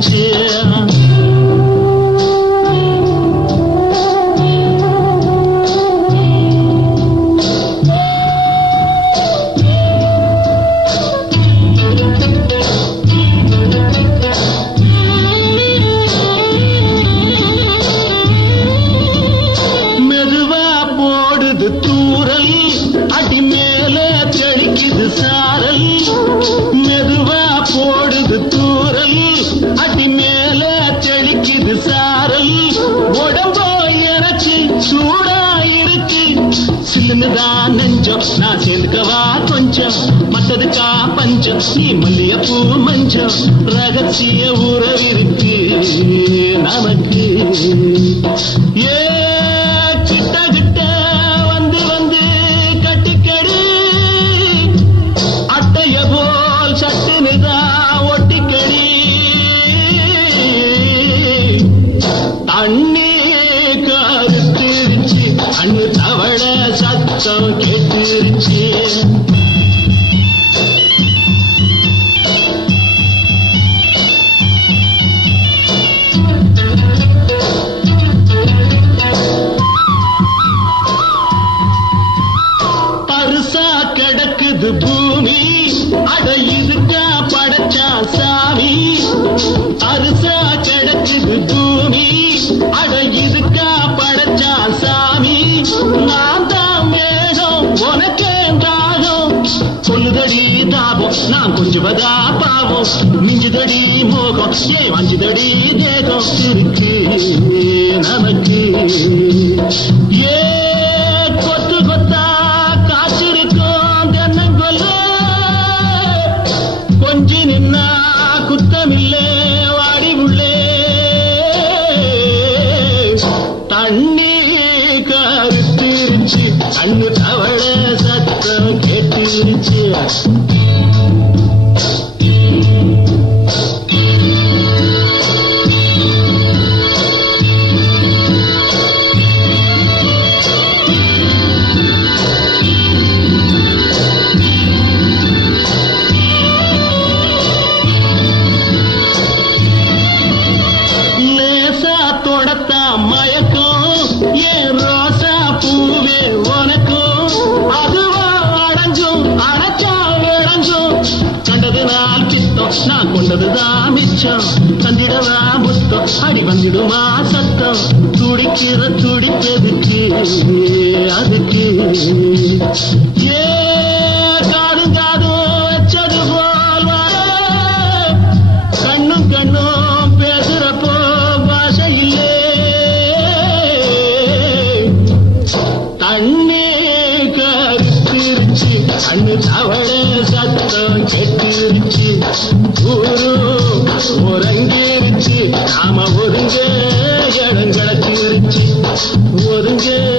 கருத்திருச்சு தெளிக்குது சாரல் உடம்போ எனக்கு சூடா இருக்கு நெஞ்சம் நான் சேர்ந்துக்கவா கொஞ்சம். மத்ததுக்கா பஞ்சம் நீ மல்லியப்பூ மஞ்சம். ரகசிய உறவிருக்கு நமக்கு. கண்ணு தவள சத்தம் கேட்டுருச்சு பருசா கிடக்குது பூ நான் கொஞ்சுவதா பாவம் மிஞ்சுதடி மோகம் ஏ வஞ்சுதடி தேகம் இருக்கு நமக்கு. ஏ கொத்து கொத்தா காத்திருக்கும் தென்னங்கொல்ல. கொஞ்சி நின்னா குத்தமில்லே வாடி உள்ளே. தண்ணி கருத்திருச்சு நான் மிச்சம். தந்திடவா புத்தம் அடி வந்துடுமா சத்தம். துடிக்கிற துடிப்பதுக்கு அதுக்கு. ஒருங்க இடம் கிடச்சிருச்சு